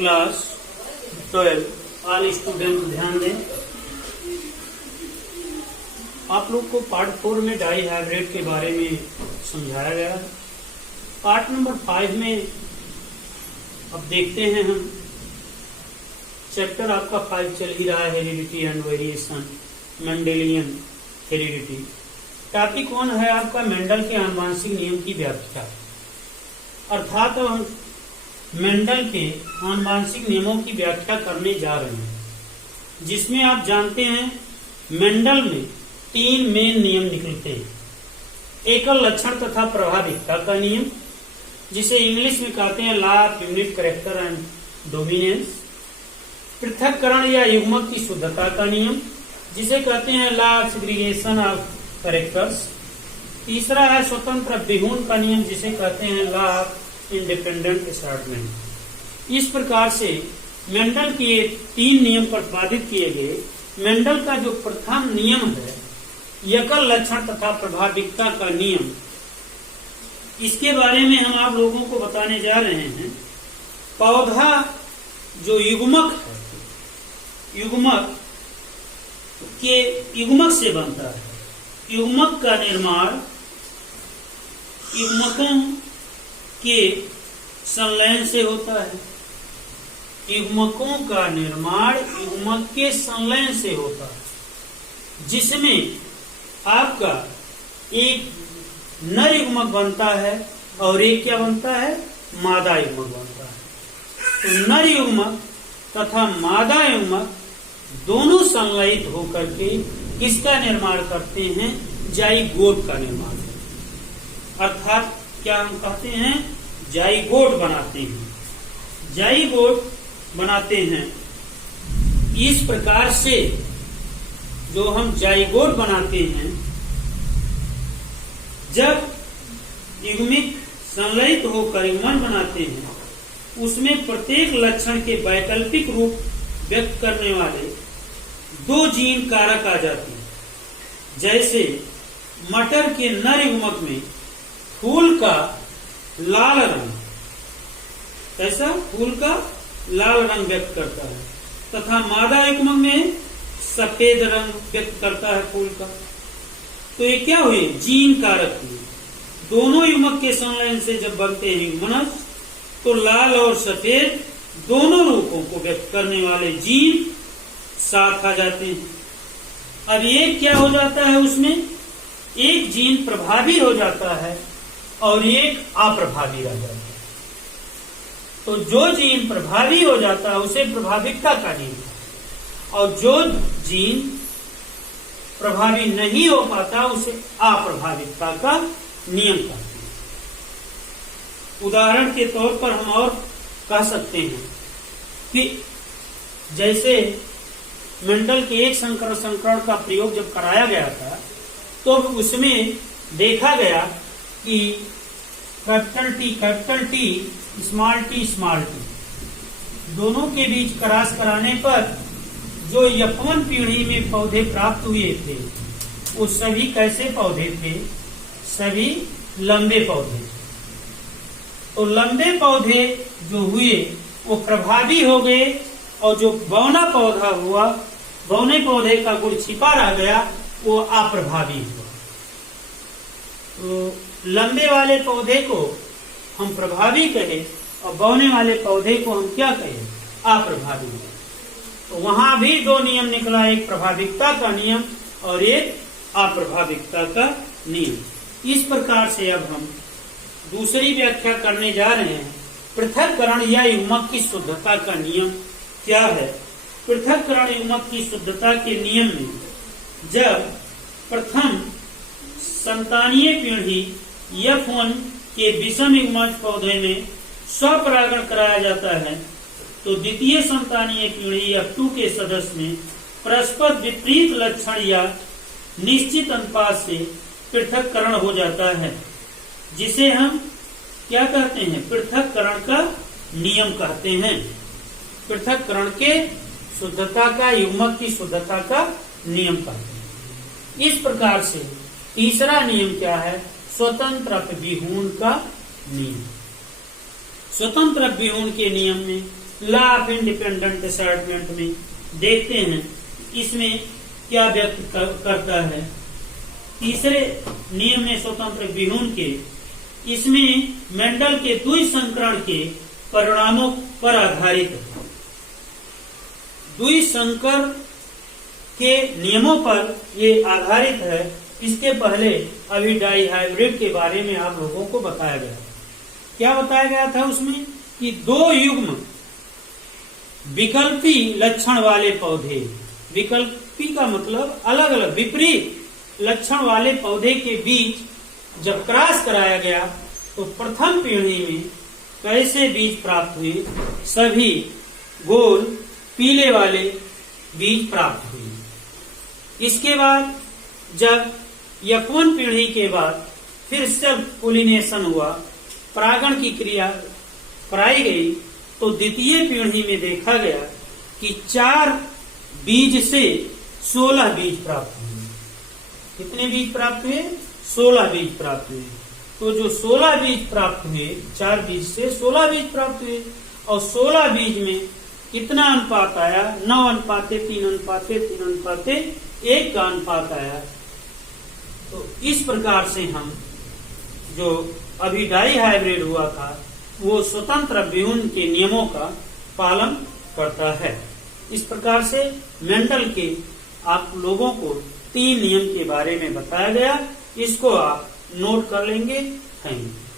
Class 12 all student ध्यान दें। आप लोग को पार्ट 4 में डाई हाइब्रिड के बारे में समझाया गया। पार्ट नंबर 5 में अब देखते हैं हम। चैप्टर आपका 5 चल ही रहा है, heredity and variation, Mendelian heredity. Topic 1 है आपका मेंडल के आनुवंशिक नियम की व्याख्या, अर्थात हम मेंडल के आनुवंशिक नियमों की व्याख्या करने जा रहे हैं, जिसमें आप जानते हैं मेंडल में 3 मेन नियम निकलते हैं। एकल लक्षण तथा प्रभाविकता का नियम, जिसे इंग्लिश में कहते हैं law of unit character and dominance. पृथक्करण या युग्मक की शुद्धता का नियम, जिसे कहते हैं law of segregation of characters. तीसरा है स्वतंत्र विहून का नियम, जिसे कहते हैं लॉ ऑफ इंडिपेंडेंट असॉर्टमेंट। इस प्रकार से मेंडल के 3 नियम प्रतिपादित किए गए। मेंडल का जो प्रथम नियम है एकल लक्षण तथा प्रभाविकता का नियम, इसके बारे में हम आप लोगों को बताने जा रहे हैं। पौधा जो युग्मक है, युग्मक से बनता है। युग्मक का निर्माण युग्मकों के संलयन से होता है। युग्मकों का निर्माण युग्मक के संलयन से होता है, जिसमें आपका एक नर युग्मक बनता है और एक क्या बनता है, मादा युग्मक बनता है। तो नर युग्मक तथा मादा युग्मक दोनों संलयित होकर के किसका निर्माण करते हैं, जाइगोट का निर्माण करते हैं। अर्थात क्या हम कहते हैं, जाइगोट बनाते हैं। जाइगोट बनाते हैं। इस प्रकार से जो हम जाइगोट बनाते हैं, जब युग्मिक संलयित होकर युग्मन बनाते हैं, उसमें प्रत्येक लक्षण के वैकल्पिक रूप व्यक्त करने वाले 2 जीन कारक आ जाते हैं। जैसे मटर के नर युग्मक में फूल का लाल रंग, कैसा फूल का लाल रंग व्यक्त करता है, तथा मादा युग्मक में सफेद रंग व्यक्त करता है फूल का। तो ये क्या हुए, जीन कारक हुए। दोनों युग्मक के संलयन से जब बनते हैं युग्मनज, तो लाल और सफेद दोनों रूपों को व्यक्त करने वाले जीन साथ आ जाते हैं। अब एक क्या हो जाता है, उसमें एक जीन प्रभावी हो जाता है और एक अप्रभावी रह जाता है। तो जो जीन प्रभावी हो जाता है उसे प्रभाविकता का नियम, और जो जीन प्रभावी नहीं हो पाता उसे अप्रभाविकता का नियम कहते हैं। उदाहरण के तौर पर हम और कह सकते हैं कि जैसे मेंडल के एक संकरण का प्रयोग जब कराया गया था, तो उसमें देखा गया कि कैपिटल टी स्मॉल टी दोनों के बीच क्रॉस कराने पर जो F1 पीढ़ी में पौधे प्राप्त हुए थे, वो सभी कैसे पौधे थे, सभी लंबे पौधे। तो लंबे पौधे जो हुए वो प्रभावी हो गए, और जो बौना पौधा हुआ, बौने पौधे का गुण छिपा रह गया, वो अप्रभावी हुआ। तो लंबे वाले पौधे को हम प्रभावी कहें और बौने वाले पौधे को हम क्या कहें, अप्रभावी। तो वहां भी 2 नियम निकला, एक प्रभाविकता का नियम और एक अप्रभाविकता का नियम। इस प्रकार से अब हम दूसरी व्याख्या करने जा रहे हैं। पृथक्करण या युग्मक की शुद्धता का नियम क्या है। पृथक्करण युग्मक की शुद्धता के नियम में जब प्रथम संतानीय पीढ़ी F1 के विषम युग्मज पौधे में स्वपरागण कराया जाता है, तो द्वितीय संतानीय पीढ़ी F2 के सदस्य में परस्पर विपरीत लक्षण या निश्चित अनुपात से पृथक्करण हो जाता है, जिसे हम क्या कहते हैं, पृथक्करण का नियम कहते हैं। पृथक्करण के शुद्धता का, युग्मक की शुद्धता का नियम कहते हैं। इस प्रकार से तीसरा नियम क्या है, स्वतंत्र विहून का नियम। स्वतंत्र विहून के नियम में लॉ ऑफ इंडिपेंडेंट असॉर्टमेंट में देखते हैं इसमें क्या व्यक्त करता है। तीसरे नियम में स्वतंत्र विहून के, इसमें मेंडल के द्विसंकरण के परिणामों पर आधारित है। द्विसंकर के नियमों पर ये आधारित है। इसके पहले अभी डाई हाइब्रिड के बारे में आप लोगों को बताया गया। क्या बताया गया था उसमें कि दो युग्म विकल्पी लक्षण वाले पौधे, विकल्पी का मतलब अलग अलग विपरीत लक्षण वाले पौधे के बीच जब क्रॉस कराया गया तो प्रथम पीढ़ी में कैसे बीज प्राप्त हुए? सभी गोल पीले वाले बीज प्राप्त हुए। इसके बाद जब यक्वन पीढ़ी के बाद फिर सेल्फ पोलिनेशन हुआ, परागण की क्रिया कराई गई, तो द्वितीय पीढ़ी में देखा गया कि 4 बीज से 16 बीज प्राप्त हुए। कितने बीज प्राप्त हुए? 16 बीज प्राप्त हुए। तो जो 16 बीज प्राप्त हुए, 4 बीज से 16 बीज प्राप्त हुए, और 16 बीज में कितना अनुपात आया? 9 अनुपाते 3 अनुपाते 3 अनुपाते 1 का अनुपात आया। तो इस प्रकार से हम जो अभी डाई हाइब्रिड हुआ था वो स्वतंत्र विहून के नियमों का पालन करता है। इस प्रकार से मेंडल के आप लोगों को 3 नियम के बारे में बताया गया। इसको आप नोट कर लेंगे। Thank you.